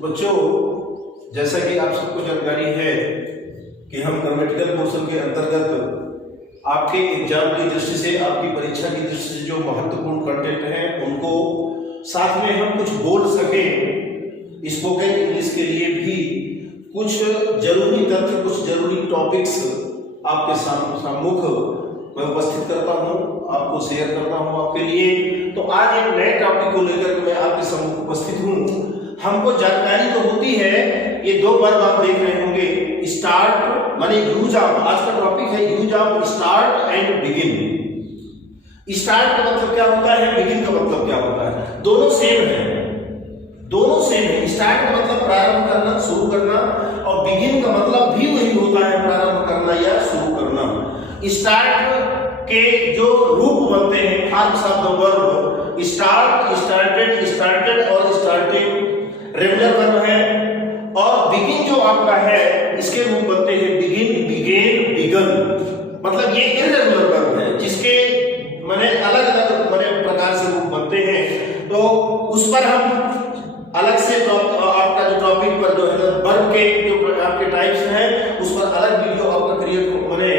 तो बच्चों, जैसा कि आप सबको जानकारी है कि हम ग्रामेटिकल पोर्शन के अंतर्गत आपके एग्जाम की दृष्टि से, आपकी परीक्षा की दृष्टि से जो महत्वपूर्ण कंटेंट है उनको साथ में हम कुछ बोल सकें, स्पोकन इंग्लिश के लिए भी कुछ जरूरी तथ्य, कुछ जरूरी टॉपिक्स आपके सम्मुख मैं उपस्थित करता हूं, आपको शेयर करता हूं आपके लिए। तो आज एक नए टॉपिक को लेकर मैं आपके सम्मुख उपस्थित हूं। हमको जानकारी तो होती है, ये दो वर्ब आप देख रहे होंगे, स्टार्ट माने यूज ऑफ, आज का टॉपिक है use of start and begin. Start का मतलब क्या होता है, बिगिन का मतलब क्या होता है, दोनों सेम है, दोनों सेम है। स्टार्ट का मतलब प्रारंभ करना, शुरू करना, और बिगिन का मतलब भी वही होता है, प्रारंभ करना या शुरू करना। स्टार्ट के जो रूप बनते हैं, forms of the verb, start, started, started और स्टार्टिंग रेगुलर वर्ब है। और बिगिन जो आपका है, इसके रूप बनते हैं बिगिन, बिगेन, बिगन। मतलब ये इररेगुलर वर्ब है जिसके माने अलग अलग माने प्रकार से रूप बनते हैं। तो उस पर हम अलग से आपका जो टॉपिक पर जो है वर्ब के जो आपके टाइप्स हैं उस पर अलग वीडियो आपका क्रिएट माने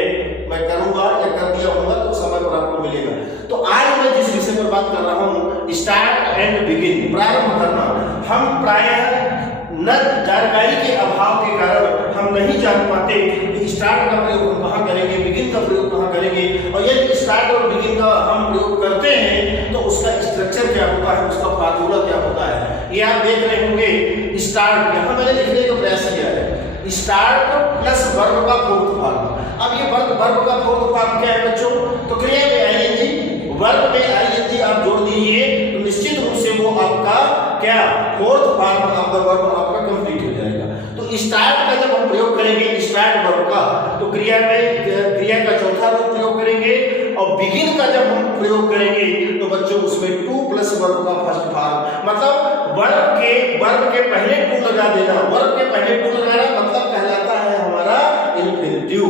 मैं करूंगा या कर दिया होगा तो समय पर आपको मिलेगा। तो आज मैं जिस विषय पर बात कर रहा हूं, स्टार्ट एंड बिगिन, प्रारंभ करना। हम प्रायः न जानकारी के अभाव के कारण हम नहीं जान पाते कि स्टार्ट का प्रयोग हम कहाँ करेंगे, बिगिन का प्रयोग कहाँ करेंगे। और यदि स्टार्ट और बिगिन का हम प्रयोग करते हैं तो उसका स्ट्रक्चर क्या होता है, उसका फार्मूला क्या होता है, ये आप देख रहे होंगे। स्टार्ट यहाँ मैंने लिखने का प्रयास किया है, स्टार्ट प्लस वर्ब का फोर्थ फॉर्म। अब ये वर्ब का फोर्थ फॉर्म क्या है बच्चों, तो क्रिया में आईएनजी, वर्ब में आईएनजी आप जोड़ दीजिए तो निश्चित रूप से वो आपका क्या fourth form of the verb आपका कंप्लीट हो जाएगा। तो स्टार्ट का जब हम प्रयोग करेंगे, स्टार्ट वर्ब का, तो क्रिया में क्रिया का चौथा रूप प्रयोग करेंगे। और बिगिन का जब हम प्रयोग करेंगे तो बच्चों उसमें टू प्लस वर्ब का फर्स्ट फॉर्म, मतलब वर्ब के पहले टू लगा देना। वर्ब के पहले टू लगाना मतलब कहलाता है हमारा इन्फिनिटिव।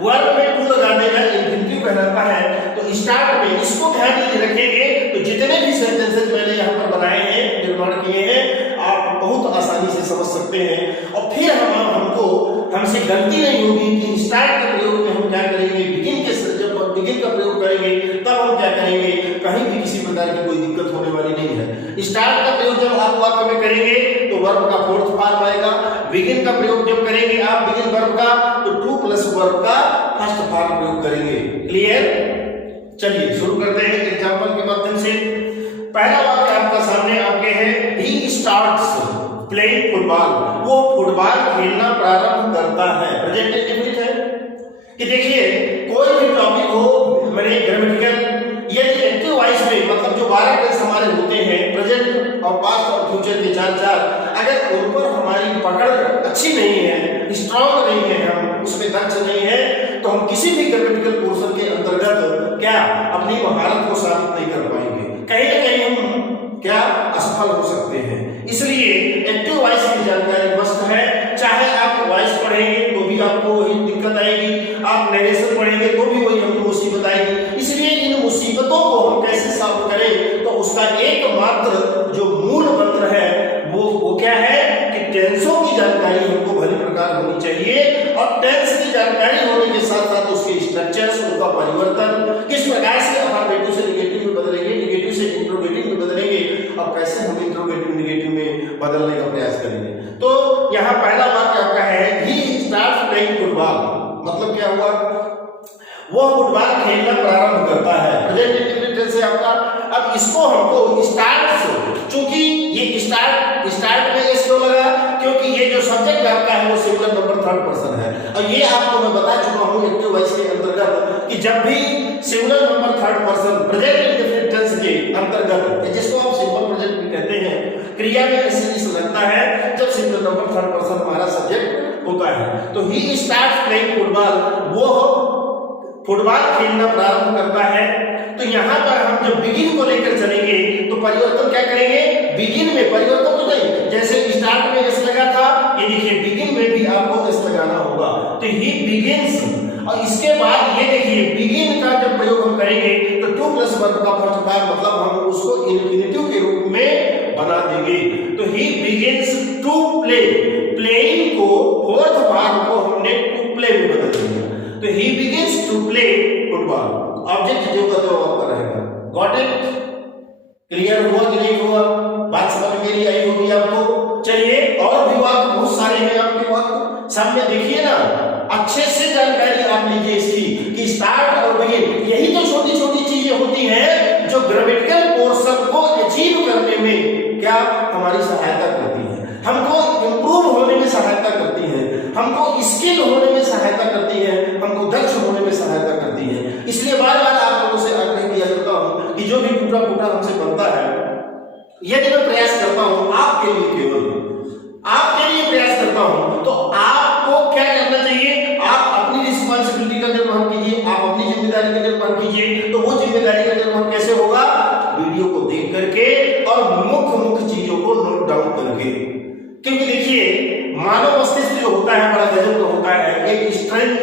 वर्ब में टू लगा देना इन्फिनिटिव कहलाता है। तो स्टार्ट में इसको ध्यान में रखेंगे तो जितने भी सेंटेंसेस मैंने यहाँ पर बनाए हैं, निर्माण किए हैं, आप बहुत आसानी से समझ सकते हैं। और फिर हमसे गलती नहीं होगी कि स्टार्ट के प्रयोग में हम क्या करेंगे, जब बिगिन का प्रयोग करेंगे तब हम क्या करेंगे, कहीं भी किसी प्रकार की कोई दिक्कत होने वाली नहीं है। स्टार्ट का प्रयोग जब आप वाक्य में करेंगे तो वर्ब का फोर्थ फॉर्म आएगा। बिगिन का प्रयोग जब करेंगे आप बिगिन वर्ब का तो टू प्लस वर्ब का फर्स्ट फॉर्म प्रयोग करेंगे। क्लियर? चलिए शुरू करते हैं एग्जांपल के माध्यम से। पहला वाक्य आपका सामने आपके है, ही स्टार्ट्स प्लेइंग फुटबॉल, वो फुटबॉल खेलना प्रारंभ करता है। प्रेजेंट इंडेफिनिट है कि देखिए कोई भी टॉपिक हो मैंने ग्रामेटिकल, यदि एक्टिव वॉइस में मतलब जो 12 टेंस हमारे होते हैं, प्रेजेंट और पास्ट और फ्यूचर के चार, अगर उन पर हमारी पकड़ अच्छी नहीं है, स्ट्रांग नहीं है, हम उसमें दक्ष नहीं है, तो हम किसी भी ग्रामेटिकल पोर्शन के अंतर्गत क्या अपनी महारत को साबित नहीं कर पाएंगे, कहीं ना कहीं हम क्या असफल हो सकते हैं। इसलिए एक्टिव वॉइस की जानकारी मस्त है। चाहे आप वॉइस पढ़ेंगे तो भी आपको वही दिक्कत आएगी, आप नरेशन पढ़ेंगे तो भी वही हमको मुसीबत आएगी। इसलिए इन मुसीबतों को हम कैसे सॉल्व करें, तो उसका एकमात्र जो मूल मंत्र है वो क्या है कि टेंसों की जानकारी हमको भली प्रकार होनी चाहिए। और टेंस की जानकारी होने के साथ साथ उसके स्ट्रक्चर्स, उनका परिवर्तन, किस प्रकार से अफर्मेटिव से नेगेटिव में बदलेंगे, नेगेटिव से इंट्रोगेटिव में बदलेंगे, और कैसे हम इंट्रोगेटिव नेगेटिव में बदलने का प्रयास करेंगे। तो यहाँ पहला वाक्य आपका है, ही स्टार्ट्स प्लेइंग फुटबॉल, मतलब क्या हुआ, वो फुटबॉल खेलना प्रारंभ करता है। प्रेजेंट इंडेफिनिट से आपका। अब इसको हमको स्टार्ट्स, चूंकि ये स्टार्ट में एस क्यों लगा, क्योंकि ये जो सब्जेक्ट आपका है वो सिंगुलर नंबर थर्ड पर्सन है। और ये आपको मैं बता चुका हूँ एक्टिव वॉइस के अंतर्गत कि जब भी singular number third person present indefinite tense के अंतर्गत, जिसको आप सिंपल प्रेजेंट भी कहते हैं, क्रिया में एस लगता है जब सिंगुलर नंबर थर्ड पर्सन हमारा सब्जेक्ट होता है। तो ही स्टार्ट्स प्लेइंग फुटबॉल, वो फुटबॉल खेलना प्रारंभ करता है। तो यहाँ पर हम जब बिगिन को लेकर चलेंगे तो परिवर्तन क्या करेंगे, बिगिन में परिवर्तन तो नहीं, जैसे स्टार्ट में एस लगा था, ये देखिए बिगिन में भी आपको एस लगाना होगा। तो ही बिगिन्स, और इसके बाद ये देखिए बिगिन का जब प्रयोग हम करेंगे तो टू प्लस वर्ब का फर्स्ट फॉर्म, मतलब हम उसको इन्फिनिटिव के रूप में बना बना देंगे। तो ही बिगिंस टू प्ले, प्लेइंग को फोर्थ भाग को हमने टू प्ले में बदल दिया। तो ही begins to play football, object जो कहते हो आपका रहेगा। Got it? क्लियर हुआ कि नहीं हुआ? बात समझ में नहीं आई होगी आपको। चलिए और भी वाक्य बहुत सारे हैं आपके वाक्य सामने देखिए ना, अच्छे से जानकारी आप लीजिए इसकी कि स्टार्ट और बिगिन, यही तो छोटी छोटी चीजें होती हैं जो ग्रामेटिकल पोर्शन को अचीव करने में क्या हमारी सहायता करती है, हमको इंप्रूव होने में सहायता करती है, हमको स्किल होने में सहायता करती है, हमको दक्ष होने में सहायता करती है। इसलिए बार बार आप लोगों से आग्रह किया करता हूं कि जो भी टूटा फूटा हमसे बनता है, यदि मैं प्रयास करता हूं आपके लिए, केवल आपके लिए प्रयास करता हूं, तो आपको क्या करना चाहिए? आप अपनी रिस्पांसिबिलिटी का निर्वहन कीजिए, आप अपनी जिम्मेदारी का निर्वहन कीजिए। तो वो जिम्मेदारी का निर्वहन कैसे होगा? वीडियो को देख करके और मुख्य चीजों को नोट डाउन करके। क्योंकि देखिए मानव मस्तिष्क जो होता है बड़ा गजब का होता है, एक स्ट्रेंथ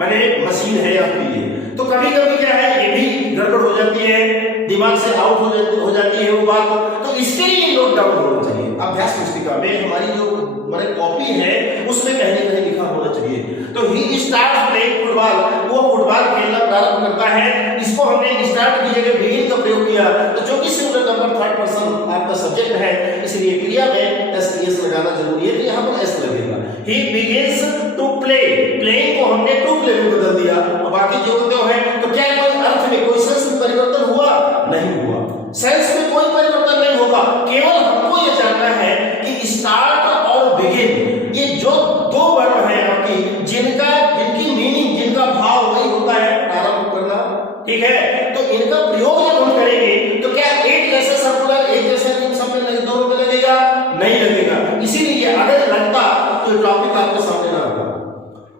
माने मशीन है आपके लिए। तो कभी कभी क्या है, ये भी गड़बड़ हो जाती है, दिमाग से आउट हो जाती है वो बात। तो इसके लिए नोट डाउन होना चाहिए। अभ्यास पुस्तिका में हमारी जो हमारी कॉपी है उसमें कहीं कहीं लिखा होना चाहिए। तो ही स्टार्ट प्लेइंग फुटबॉल, वो फुटबॉल खेलना प्रारंभ करता है। इसको हमने स्टार्ट की जगह बिगिन का प्रयोग किया, तो जो कि सिंगुलर नंबर थर्ड पर्सन आपका सब्जेक्ट है, इसलिए क्रिया में एस लगाना जरूरी है। तो यहाँ पर एस लगेगा। ही बिगिंस टू प्ले, प्लेइंग को हमने टू प्ले में बदल दिया और बाकी जो है। तो क्या कोई अर्थ में कोई सेंस में परिवर्तन हुआ? नहीं हुआ, सेंस में कोई परिवर्तन नहीं होगा। केवल हमको ये जानना है कि स्टार्ट और बिगिन, ये जो दो वर्ड है आपकी, जिनकी मीनिंग, जिनका भाव वही होता है प्रारंभ करना, ठीक है। तो इनका प्रयोग जब हम करेंगे तो क्या एक जैसे सर्कुलर, एक जैसे सब में दोनों में लगेगा? नहीं लगेगा। इसीलिए अगर लगता तो टॉपिक आपके सामने ना आता।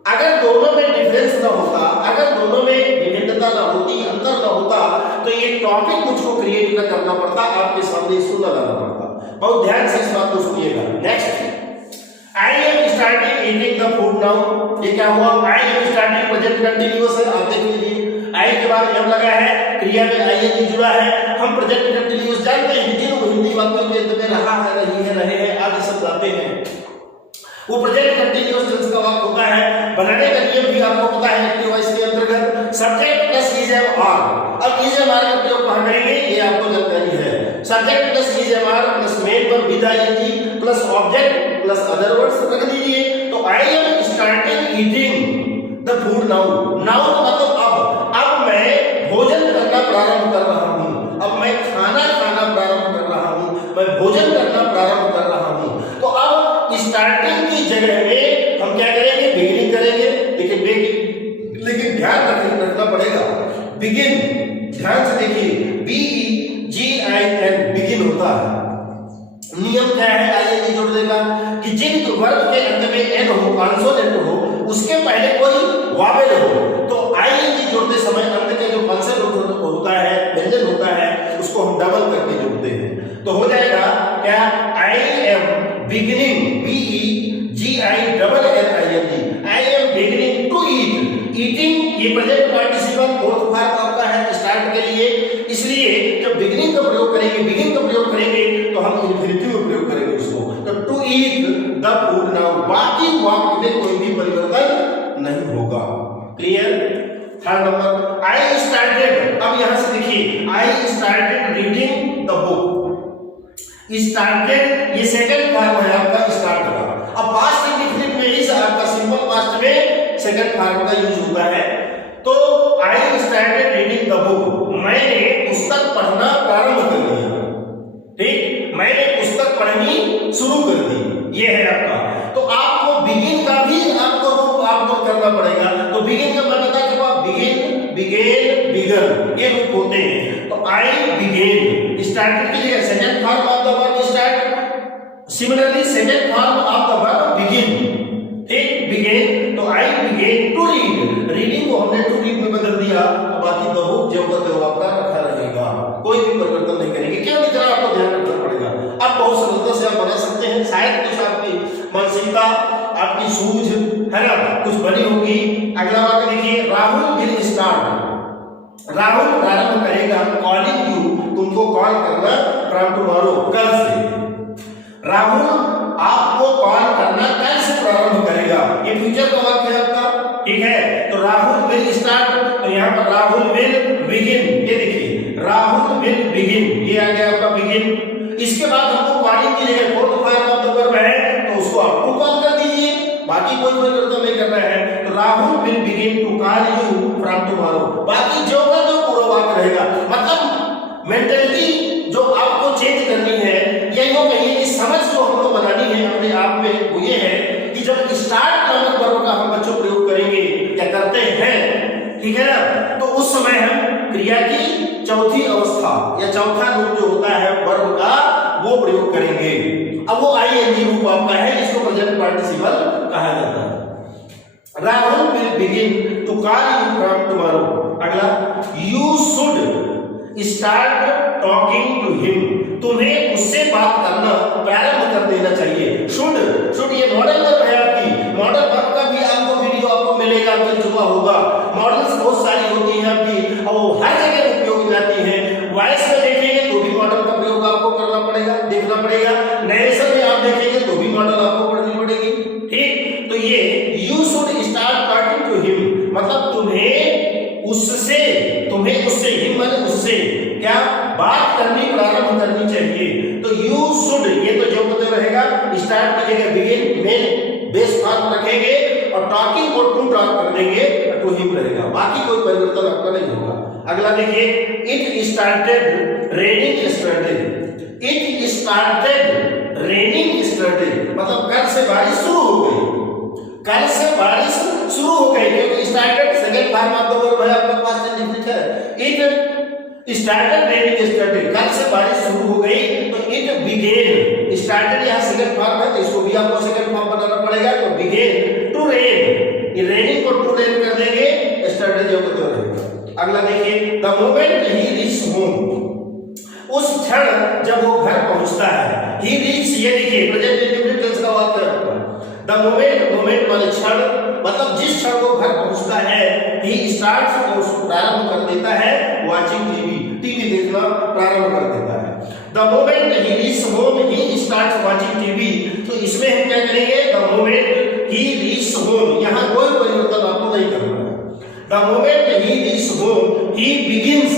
अगर दोनों में डिफरेंस ना होता, अगर दोनों में विभिन्नता ना होती, अंतर ना होता, तो ये टॉपिक मुझको क्रिएट न करना पड़ता, आपके सामने इसको न लाना पड़ता। बहुत ध्यान से इस बात को सुनिएगा। Next, I am starting eating the food now. ये क्या हुआ? आई एम स्टार्टिंग प्रेजेंट कंटीन्यूअस है, आप देख लीजिए। आई के बाद एम लगा है, क्रिया में आईएनजी जुड़ा है। हम प्रेजेंट कंटीन्यूअस जानते हैं, जिन हिंदी वाक्यों के अंत में रहा है, रही है, रहे हैं आदि सब आते हैं, वो प्रेजेंट कंटीन्यूअस टेंस का वाक्य होता है। बनाने का नियम भी आपको पता है एक्टिव वॉइस के अंतर्गत subject plus is am are. अब इज एम आर का प्रयोग कहां करेंगे ये आपको जानकारी है। Subject plus is am are plus main पर with ING plus object plus other words रख दीजिए। तो I am starting eating the food now. Now मतलब अब मैं भोजन करना प्रारंभ कर रहा हूं, अब मैं खाना खाना प्रारंभ कर रहा हूं, मैं भोजन करना प्रारंभ कर रहा हूं। तो अब स्टार्टिंग की जगह में हम क्या करेंगे? बिगिनिंग करेंगे। लेकिन ध्यान रखना पड़ेगा, बिगिन, ध्यान से देखिए, BEGIN बिगिन होता है। नियम क्या है? आइए जोड़ देगा कि जिन वर्ग के अंत में एन हो, कॉन्सोनेंट हो, उसके पहले कोई वावेल हो, तो आईएनजी जोड़ते समय अंत के जो कॉन्सोनेंट होता है, व्यंजन होता है, उसको हम डबल करके जोड़ते हैं। तो हो जाएगा क्या? I am beginning, BEGINNING, I am beginning to eat. Eating ये प्रेजेंट पार्टिसिपल फोर्थ फॉर्म आपका है स्टार्ट के लिए, इसलिए जब बिगिनिंग का प्रयोग करेंगे, बिगिन का प्रयोग करेंगे, तो हम इंफिनिटिव में प्रयोग करेंगे उसको। तो to eat the food now, बाकी वाक्य में कोई भी परिवर्तन नहीं होगा। Clear? Third number, I started. अब यहां से देखिए, I started reading the book. Started ये सेकंड फॉर्म है आपका स्टार्ट का। अब पास्ट इंडेफिनिट में इस आपका सिंपल पास्ट में सेकंड फॉर्म का यूज होता है। तो आई स्टार्टेड रीडिंग द बुक, मैंने पुस्तक पढ़ना प्रारंभ कर दिया। ठीक, मैंने पुस्तक पढ़नी शुरू कर दी, ये है आपका। तो आपको बिगिन का भी आपको रूप आपको करना पड़ेगा। तो बिगिन का मतलब क्या हुआ? बिगिन, बिगेन, बिगन, ये रूप होते हैं। तो आई बिगेन, स्टार्टेड की जगह second form of the verb start, similarly second form of the verb begin. ठीक, बिगेन, तो I began to read, reading को हमने टू रीड में बदल दिया। अब बाकी द बुक जो आपका रखा रहेगा, कोई भी परिवर्तन नहीं करेंगे। क्यों? इतना आपको ध्यान रखना पड़ेगा। अब बहुत सरलता से आप बना सकते हैं। शायद कुछ आपकी मानसिकता, आपकी सूझ है ना, कुछ बनी होगी। अगला वाक्य देखिए, राहुल विल स्टार्ट। राहुल प्रारंभ करेगा कॉलिंग यू, तुमको कॉल करना, फ्रॉम टुमारो, कल से। राहुल आपको कॉल करना कल से प्रारंभ करेगा। ये फ्यूचर का वाक्य है आपका, ठीक है। तो राहुल विल स्टार्ट, तो यहाँ पर राहुल विल बिगिन, ये देखिए राहुल विल बिगिन, ये आ गया आपका बिगिन। इसके बाद हमको कॉलिंग की जगह fourth form of the verb है, तो उसको आप टू कॉल कर दीजिए, बाकी कोई परिवर्तन नहीं करना है। तो Rahul will begin to call you from tomorrow, बाकी जो का जो पूरा वाक्य रहेगा। मतलब मेंटलिटी जो आपको चेंज करनी है, या यूं कहिए कि समझ जो हमको बनानी है अपने आप में, वो ये है कि जब स्टार्ट नामक वर्ब का हम बच्चों प्रयोग करेंगे या करते हैं, ठीक है ना, तो उस समय हम क्रिया की चौथी अवस्था या चौथा रूप जो होता है वर्ब का, वो प्रयोग करेंगे। अब वो आईएनजी रूप आपका है, इसको प्रेजेंट पार्टिसिपल कहा जाता है। Rahul will begin to call you from tomorrow. अगला, you should start talking to him, तुम्हें उससे बात करना प्रारंभ कर देना चाहिए। शुड, शुड ये मॉडल वर्ब है आपकी, मॉडल वर्ब का भी आपको वीडियो आपको मिलेगा, आपको जुड़ा होगा। मॉडल्स बहुत सारी होती हैं आपकी, और वो हर जगह उपयोग में आती हैं। वॉइस में देखेंगे तो भी मॉडल का प्रयोग आपको करना पड़ेगा, देखना पड़ेगा। नरेशन में आप देखेंगे तो भी मॉडल आपको पढ़नी पड़ेगी, ठीक। तो ये you should start talking to him, मतलब तुम्हें उससे हिम माने उससे क्या बात करनी प्रारंभ करनी चाहिए। तो यू शुड, ये तो जो पता रहेगा, स्टार्ट की जगह बिगिन में बेस फॉर्म रखेंगे और टॉकिंग को टू टॉक कर देंगे, टू हिम रहेगा, बाकी कोई परिवर्तन आपका नहीं होगा। अगला देखिए, it started raining yesterday, it started raining yesterday, मतलब कल से बारिश शुरू हो गई, कल से बारिश शुरू हो गई, क्योंकि started second form of the verb है आपका, पास्ट इंडेफिनिट है। इट स्टार्टेड रेनिंग यस्टरडे, कल से बारिश शुरू हो गई, तो इट बिगेन, स्टार्टेड यहां सेकंड फॉर्म है, तो इसको भी आपको सेकंड फॉर्म बनाना पड़ेगा। तो बिगेन टू रेन, ये रेनिंग को टू रेन कर देंगे, यस्टरडे जो तो रहेगा। अगला देखिए, the moment he reach home, उस क्षण जब वो घर पहुंचता है, ही रीच, ये देखिए प्रेजेंट इंडेफिनिट टेंस का वाक्य है। द मोमेंट, मोमेंट वाले क्षण, मतलब जिस क्षण वो घर पहुंचता है, ही स्टार्ट्स, प्रारंभ कर देता है वाचिंग टीवी, टीवी देखना प्रारंभ कर देता है। The moment he reach home, he starts watching TV, तो इसमें हम क्या करेंगे, the moment he reach home, यहाँ कोई परिवर्तन आपको नहीं करना है। The moment he reach home, he begins,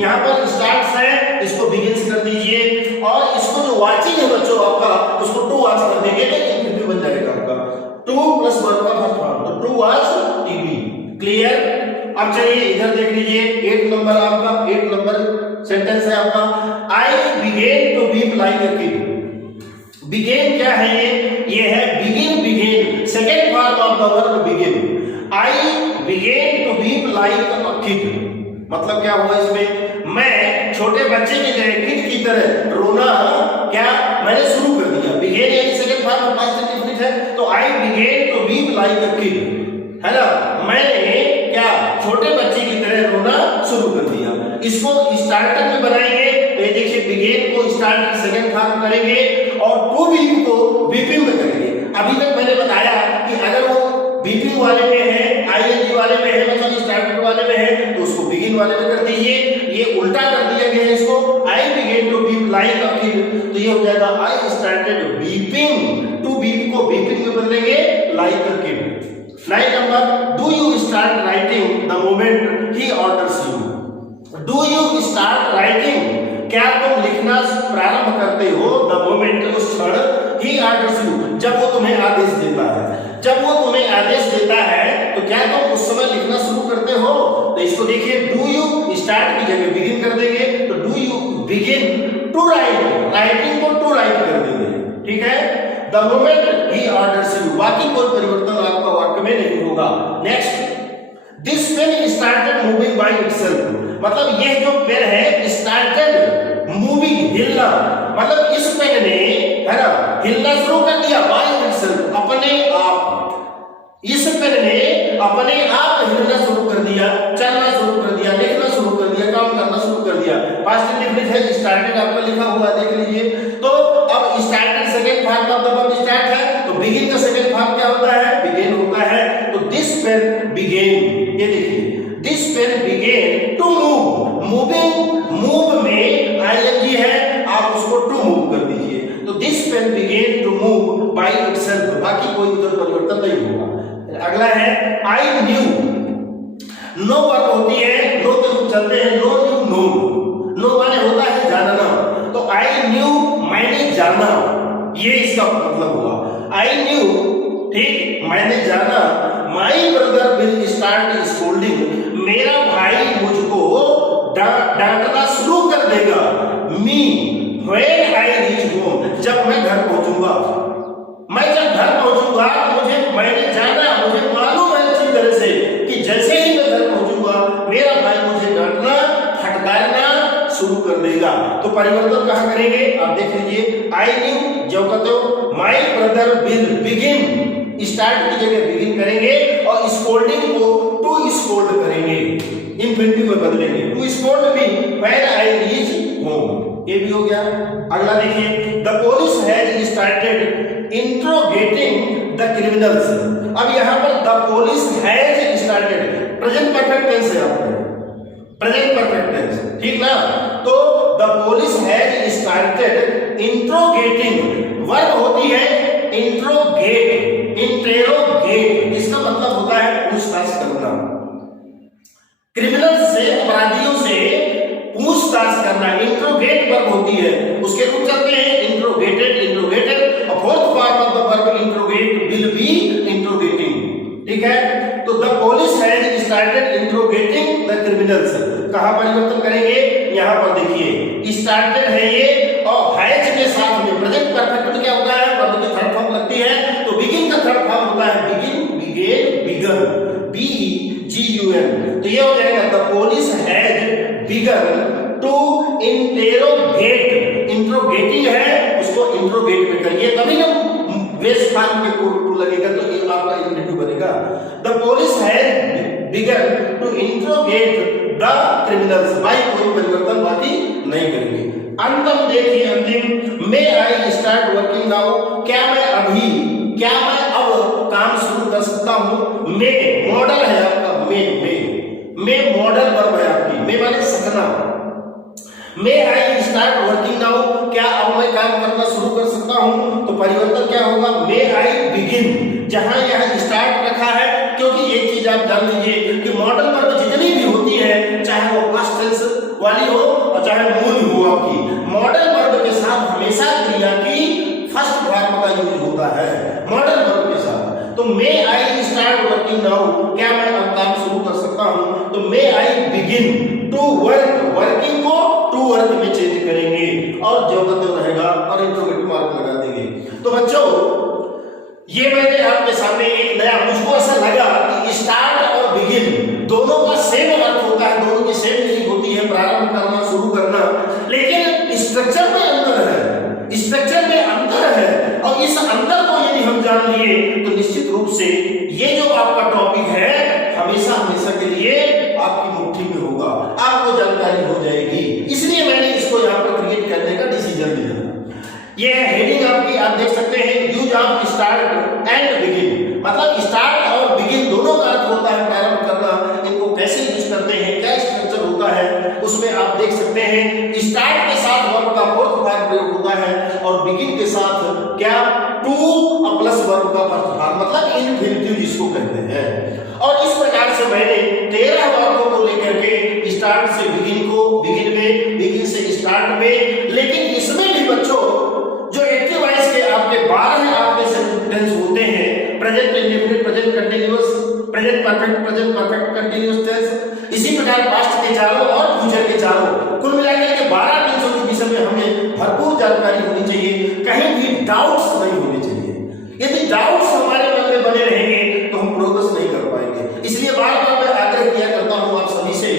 यहाँ पर स्टार्ट्स है, इसको बिगिंस कर दीजिए, और इसको जो वाचिंग है बच्चों आपका, उसको टू वॉच कर देंगे, तो इंफिनिटिव बन जाएगा आपका, टू प्लस वर्ब का फर्स्ट फॉर्म, तो टू वॉच टीवी, क्लियर। अब चलिए इधर देख लीजिए, 8 नंबर आपका, 8 नंबर सेंटेंस है आपका, I began to weep like a kid. Began क्या है ये है begin, begin second form of the verb begin. I began to weep like a kid, मतलब क्या हुआ इसमें, मैं छोटे बच्चे की तरह, किड की तरह रोना क्या मैंने शुरू कर दिया। बिगेन एक second form of past indefinite है, तो I began to weep like a kid, है ना, मैंने क्या छोटे बच्चे की तरह रोना शुरू कर दिया। इसको स्टार्टर में बनाएंगे, तो ये देखिए बिगेन को स्टार्टर सेकंड फॉर्म करेंगे और टू वीप को वीपिंग में करेंगे। अभी तक मैंने बताया कि अगर वो वीपिंग वाले में है, आईएनजी वाले में है, मतलब स्टार्टर वाले में है, तो उसको बिगिन वाले में कर दीजिए। ये उल्टा कर दिया गया है इसको, I began to weep like a kid, तो ये हो जाएगा I started weeping, to weep को वीपिंग में बदलेंगे लाइक अ किड। 9 नंबर, do you start writing the moment he orders you. Do you start writing, क्या तुम लिखना प्रारंभ करते हो, द मोमेंट उस क्षण, ही ऑर्डर्स यू, जब वो तुम्हें आदेश देता है। जब वो तुम्हें आदेश देता है तो क्या तुम उस समय लिखना शुरू करते हो। तो इसको देखिए, डू यू स्टार्ट की जगह बिगिन कर देंगे, तो do you begin to write, writing को टू राइट कर देंगे, ठीक है। The moment he orders you, बाकी कोई परिवर्तन आपका वाक्य में नहीं होगा। Next, this pen started moving by itself, मतलब यह जो पेन है स्टार्टेड मूविंग, हिलना, मतलब इस पेन ने, है ना, हिलना शुरू कर दिया बाय इटसेल्फ, अपने आप। इस पेन ने अपने आप हिलना शुरू कर दिया, चलना शुरू कर दिया, लिखना शुरू कर दिया, काम करना शुरू कर दिया। पास्ट इंडेफिनिट है, स्टार्टेड आपका लिखा हुआ देख लीजिए। तो अब started second form of the verb start है, तो बिगिन का सेकंड फॉर्म क्या होता है, बिगिन होता है। तो दिस पेन बिगेन, ये देखिए, this pen began to move, moving, move में आईएनजी है, आप उसको टू मूव कर दीजिए, तो this pen began to move by itself, बाकी कोई उधर परिवर्तन नहीं होगा। अगला है आई न्यू, नो वर्ब होती है, नो के रूप चलते हैं, नो न्यू नो, नो माने होता है जानना, तो आई न्यू मैंने जाना, ये इसका मतलब हुआ। आई न्यू, ठीक, मैंने जाना, my brother will start scolding, मेरा भाई मुझको डांटना शुरू कर देगा, मी व्हेन आई रीच होम, जब मैं घर पहुंचूंगा, मैं जब घर पहुंचूंगा मुझे, मैंने जाना, मुझे मालूम है अच्छी तरह से कि जैसे ही मैं घर पहुंचूंगा मेरा भाई मुझे डांटना, फटकारना शुरू कर देगा। तो परिवर्तन कहां करेंगे आप देख लीजिए, आई न्यू जो कहते हो, my brother will begin, start की जगह बिगिन करेंगे और स्कोल्डिंग को टू स्कोल्ड करेंगे, इंफिनिटिव में बदलेंगे, to scold me when I reach home, ये भी हो गया। अगला देखिए, the police has started interrogating the criminals, अब यहां पर the police has started, present perfect tense है आपका, प्रेजेंट परफेक्ट टेंस, ठीक ना, तो the police has started interrogating, verb होती है इंट्रोगेट, इंटेरोगेट, इसका मतलब होता है पूछताछ करना, क्रिमिनल से, अपराधियों से पूछताछ करना, इंट्रोगेट वर्ब होती है, उसके रूप चलते हैं इंट्रोगेटेड, इंट्रोगेटेड, और fourth form of the verb interrogate will be interrogating, ठीक है। तो the police has started interrogating the criminals, कहां परिवर्तन करेंगे, यहां पर देखिए स्टार्टेड है ये, और हैज के साथ में प्रेजेंट परफेक्ट में क्या होता है, वर्ब की थर्ड फॉर्म लगती है, तो बिगिन का थर्ड फॉर्म होता है begin, began, begun, B G U N, तो ये हो जाएगा the police has begun to interrogate, interrogating है उसको इंट्रोगेट में करिए, तभी ना बेस फॉर्म के टू लगेगा, तो ये आपका इंफिनिटिव बनेगा। The police has begun to interrogate the criminals, भाई कोई परिवर्तन बाकी नहीं करेंगे। अंतम देखिए, अंतिम, may I start working now, क्या मैं अभी, क्या मैं अब काम शुरू कर सकता हूं, मे मॉडल है आपका, मे मॉडल वर्ब है आपकी, मे माने सकना, मे आई स्टार्ट वर्किंग नाउ, क्या अब मैं काम करना शुरू कर सकता हूं, तो परिवर्तन क्या होगा, मे आई बिगिन, जहां यहां स्टार्ट रखा है, क्योंकि एक चीज आप जान लीजिए कि मॉडल वर्ब जितनी भी होती है, चाहे वो पास्ट टेंस वाली हो और चाहे मूल हो आपकी, मॉडल वर्ब के साथ हमेशा क्रिया की फर्स्ट फॉर्म का यूज होता है, मॉडल वर्ब के साथ। तो may I start working now, क्या मैं अब काम शुरू कर सकता हूं, तो may I begin to work, working को टू वर्क में चेंज करेंगे और जो तो रहेगा और इंट्रोगेटिव मार्क लगा देंगे। तो बच्चों ये मैंने आपके सामने एक नया, मुझको ऐसा लगा कि स्टार्ट और बिगिन दोनों का सेम अर्थ होता है, दोनों की सेम मीनिंग होती है, प्रारंभ करना, शुरू करना, लेकिन स्ट्रक्चर में अंतर है, स्ट्रक्चर में अंतर है, और इस अंतर को यदि हम जान लिए तो निश्चित रूप से ये जो आपका टॉपिक है हमेशा हमेशा के लिए आपकी मुट्ठी में होगा, आपको जानकारी हो जाएगी, इसलिए मैंने इसको यहाँ पर क्रिएट करने का डिसीजन लिया। ये हेडिंग आपकी, आप देख सकते हैं, use of start and begin, मतलब स्टार्ट और बिगिन दोनों का अर्थ होता है प्रारंभ करना, इनको कैसे यूज करते हैं, क्या स्ट्रक्चर होता है, उसमें आप देख सकते हैं स्टार्ट के साथ वर्ब का फोर्थ फॉर्म प्रयोग होता है और बिगिन के साथ क्या टू प्लस वर्ब का फर्स्ट फॉर्म, मतलब इंफिनिटिव जिसको कहते हैं। और इस प्रकार से मैंने 13 वर्बों को लेकर के स्टार्ट से बिगिन को, बिगिन में, बिगिन से स्टार्ट में, लेकिन इसमें भी बच्चों जो एक्टिव वॉइस के आपके 12 आपके सेंटेंस होते हैं, present indefinite, present continuous, present perfect continuous tense, इसी प्रकार पास्ट के चारों और फ्यूचर के चारों, कुल मिलाकर के 12 टेंसों के विषय में हमें भरपूर जानकारी होनी चाहिए, कहीं भी डाउट्स नहीं होने चाहिए। यदि डाउट्स हमारे मन में बने रहेंगे तो हम प्रोग्रेस नहीं कर पाएंगे। इसलिए बार-बार मैं आग्रह किया करता हूं आप सभी से,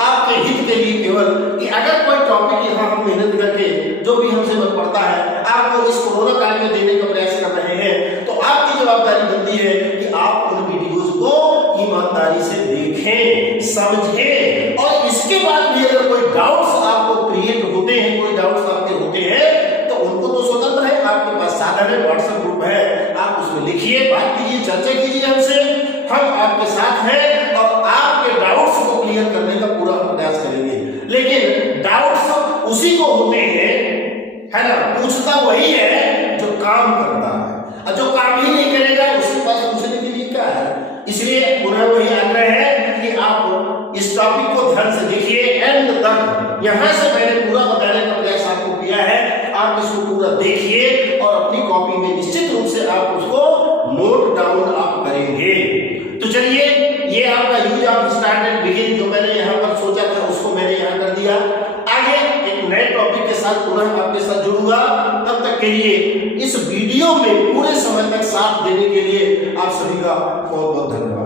आपके हित के लिए केवल, कि अगर कोई टॉपिक यहाँ हम मेहनत करके जो भी हमसे बन पड़ता है आपको इस कोरोना काल में देने का प्रयास कर रहे हैं, तो आपकी जवाबदारी बनती है कि आप उन वीडियोस को ईमानदारी से देखें, समझें, और इसके बाद भी अगर कोई डाउट्स आपको क्रिएट होते हैं, कोई डाउट्स आपके होते हैं, तो उनको तो स्वतंत्र है, आपके पास साधन है, व्हाट्सएप ग्रुप है, आप उसमें लिखिए, बात कीजिए, चर्चा कीजिए हमसे, हम आपके साथ हैं और आपके डाउट्स को क्लियर यहाँ से मैंने पूरा बताने का प्रयास आपको किया है, आप इसको पूरा देखिए और अपनी कॉपी में निश्चित रूप से आप उसको नोट डाउन आप करेंगे। तो चलिए, ये आपका use of start and begin जो मैंने यहाँ पर सोचा था उसको मैंने यहाँ कर दिया। आगे एक नए टॉपिक के साथ पुनः आपके साथ जुड़ूंगा, तब तक के लिए इस वीडियो में पूरे समय तक साथ देने के लिए आप सभी का बहुत बहुत धन्यवाद।